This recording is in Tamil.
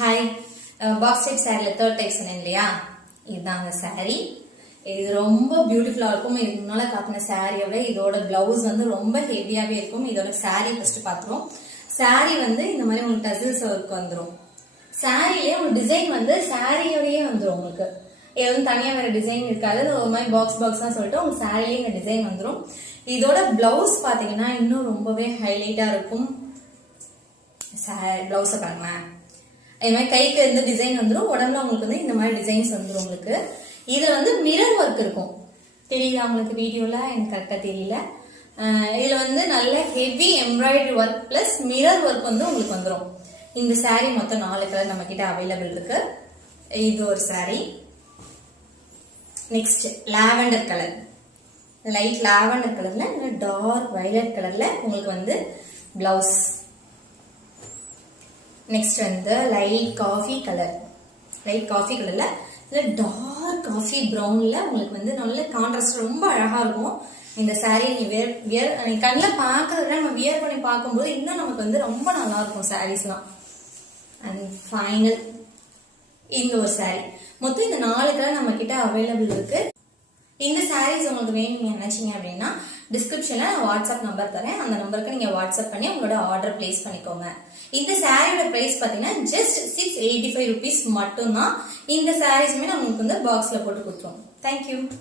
ஹாய், பாக்ஸ் டைப் சாரியில் தேர்ட் டைப் சொன்னேன் இல்லையா, இதுதான் அந்த சாரி. இது ரொம்ப பியூட்டிஃபுல்லாக இருக்கும். இதுக்கு முன்னால் காட்டின சாரியோட இதோட பிளவுஸ் வந்து ரொம்ப ஹெவியாகவே இருக்கும். இதோட சாரி ஃபர்ஸ்ட் பார்த்துரும். சாரி வந்து இந்த மாதிரி உங்களுக்கு டசில்ஸ் ஒர்க் வந்துடும். சாரிலேயே உங்களுக்கு டிசைன் வந்து சாரியோடயே வந்துடும். உங்களுக்கு இது வந்து தனியாக வேற டிசைன் இருக்காது. ஒரு மாதிரி பாக்ஸ் சொல்லிட்டு உங்களுக்கு சாரிலேயே இந்த டிசைன் வந்துடும். இதோட பிளவுஸ் பார்த்தீங்கன்னா இன்னும் ரொம்பவே ஹைலைட்டாக இருக்கும். பிளவுஸை பாருங்களேன், இது மாதிரி கைக்கு இந்த டிசைன் வந்துடும். உடம்புல உங்களுக்கு வந்து இந்த மாதிரி டிசைன்ஸ் வந்துடும். உங்களுக்கு இதுல வந்து மிரர் ஒர்க் இருக்கும். தெரியுதா உங்களுக்கு? வீடியோல எனக்கு கரெக்டா தெரியல. இதுல வந்து நல்ல heavy embroidery work plus mirror work வந்து உங்களுக்கு வந்துடும். இந்த சாரி மொத்தம் 4 கலர் நம்ம கிட்ட அவைலபிள் இருக்கு. இது ஒரு sorry. Next lavender colour, light lavender கலர்ல டார்க் வயலட் கலர்ல உங்களுக்கு வந்து பிளவுஸ். நெக்ஸ்ட் வந்து லைட் காஃபி கலர்ல டார்க் காஃபி ப்ரௌன்ல உங்களுக்கு வந்து நல்ல கான்ட்ராஸ்ட் ரொம்ப அழகா இருக்கும். இந்த சாரீ நீ கண்ணில் பார்க்கறத விட நம்ம வியர் பண்ணி பார்க்கும்போது இன்னும் நமக்கு வந்து ரொம்ப நல்லா இருக்கும் சாரீஸ்லாம். அண்ட் ஃபைனல் இந்த ஒரு சாரீ. மொத்தம் இந்த 4 கலர் நம்ம கிட்ட அவைலபிள் இருக்கு. இந்த சாரீஸ் உங்களுக்கு வேணும் நினைச்சீங்க அப்படின்னா டிஸ்கிரிப்ஷன்ல நான் வாட்ஸ்அப் நம்பர் தரேன். அந்த நம்பருக்கு நீங்க வாட்ஸ்அப் பண்ணி உங்களோட ஆர்டர் பிளேஸ் பண்ணிக்கோங்க. இந்த சாரியோட பிரைஸ் பாத்தீங்கன்னா ஜஸ்ட் 685 rupees மட்டும்தான். இந்த சாரீஸுமே நான் உங்களுக்கு வந்து பாக்ஸ்ல போட்டு கொடுத்துருவோம். தேங்க்யூ.